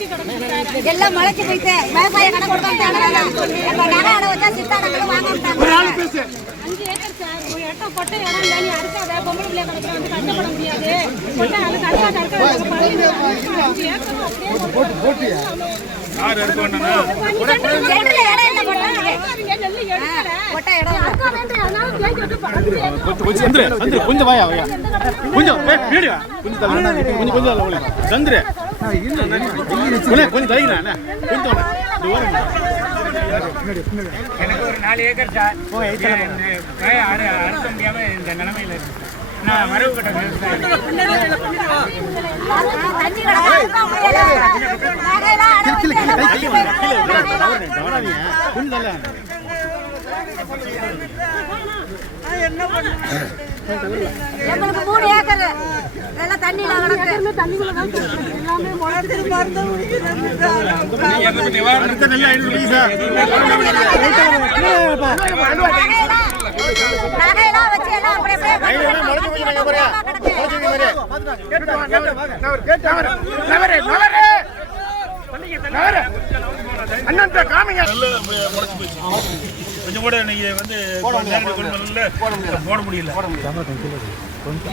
இருக்கு விவசாய கடன் கொடுத்தாங்க நம்ம நகை அடை வச்சா சித்தாடங்களும் வாங்க அஞ்சு ஏக்கர் சார் ஒரு இடம் கொட்டை இடம் இல்லை. நீ அடிக்காத பொம்பளை பிள்ளைய கிடக்குற வந்து கஷ்டப்பட முடியாது. கொட்டை அதுக்கு அடிக்காத அடிக்காத அஞ்சு ஏக்கர் கொஞ்சம் கொஞ்சம் கொஞ்சம் கொஞ்சம் கொஞ்சம் கொஞ்சம் கொஞ்சம் கொஞ்சம் எனக்கு ஒரு நாலு ஏக்கர் சார் அறுத்த முடியாம இந்த நிலைமையில இருக்கு நான் கட்ட விவசாயம் எங்களுக்கு மூணு ஏக்கர் எல்லாம் பைசா. நகையெல்லாம் வச்சு எல்லாம் அப்படி அப்படியே கொஞ்சம் கூட நீங்க வந்து போட முடியல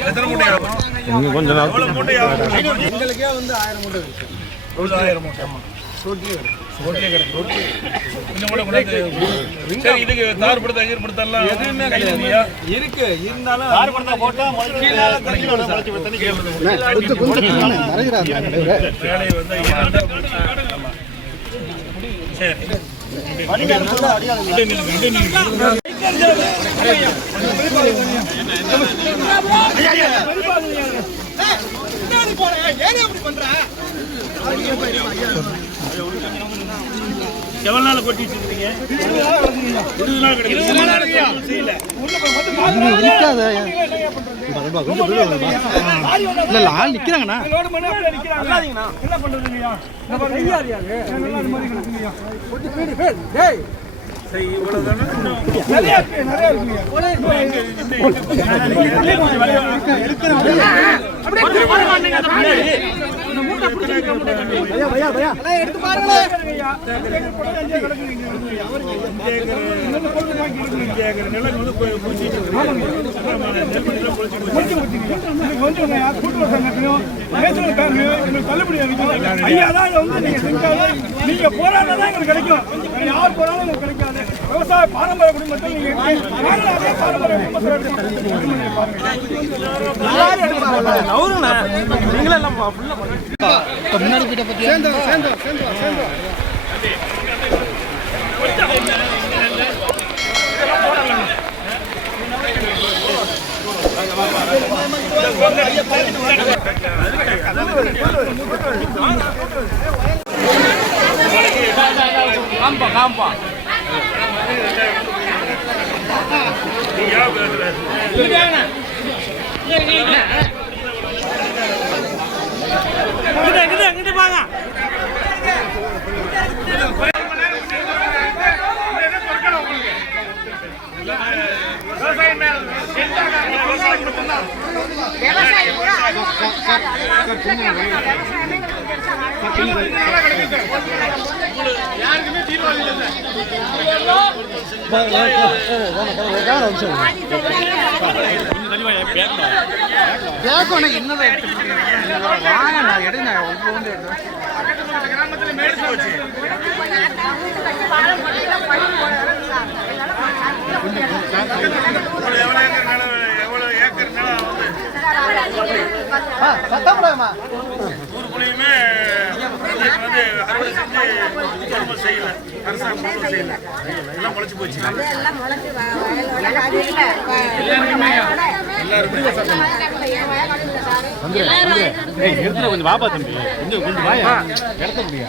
எத்தனை மூட்டை ஆகும் எவ்வளவு மூட்டை ஆகும் எங்களுக்கே வந்து ஆயிரம் மூட்டை இருக்கு ஆயிரம் மூட்டை ஆமா ரோட்லயே கிடக்கு கொஞ்சம் கூட கொண்டாந்து சரி இதுக்கு தார் படுத்தா ஈர் படுத்தலாம் எதுவுமே இருக்கு இருந்தாலும் போட்டா வந்து. வேலையை வந்து ஈரண்டா ஆமா. சரி அடிக்காத, எவ்வளவு நாள் கொட்டி வச்சிருக்கீங்க இருபது நாள் நாள் செய்யல. இல்ல இல்ல ஆள் நிக்கிறாங்கண்ணா. என்ன பண்றது இல்லையா நம்ம எடுத்து போய். எங்களுக்கு தள்ளுபடி அளிக்கும் ஐயா தான் வந்து நீங்க செஞ்சாலும் நீங்க போராடினா எங்களுக்கு கிடைக்கும். யார் உங்களுக்கு கிடைக்காது. விவசாய பாரம்பரிய குடும்பத்தில் நீங்க அதே பாரம்பரிய குடும்பத்தில் பேசுற? விவசாயம் மேல விவசாயம் மட்டும்தான் விவசாயம் கூட அது விவசாயமே யாருக்குமே தீர்வாளி இல்லை கிராமத்துல மேடு போச்சு எவ்வளவு ஏக்கர் நிலம் எவ்வளவு ஏக்கர் நிலம் வந்து ஊருக்குள்ளேயுமே இதுக்கு வந்து வந்து குடும்பம் செய்யல அரசாங்கம் குடும்பம் செய்யல எல்லாம் முளைச்சு போச்சு எல்லாம் கொஞ்சம் தம்பி கொஞ்சம் கொஞ்சம் வாயா இடத்த முடியா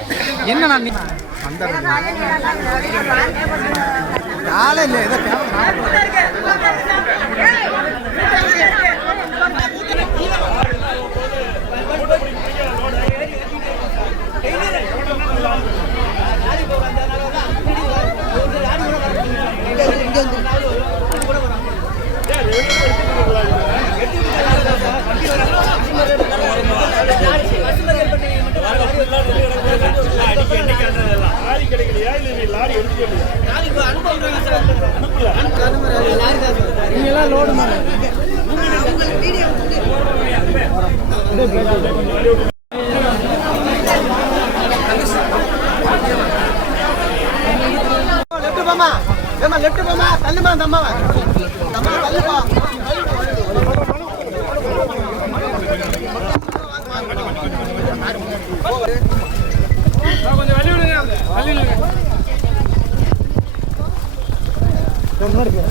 கிடைக்கலையா? இல்ல நீ லாரி எடுத்து அனுப்பல நீங்களாம் லோடு மேலே லெஃப்ட் போமா ஏமா லெஃப்ட் போமா தள்ளுமா அந்த அம்மாவை. அம்மா தள்ளுப்பா. இருக்கு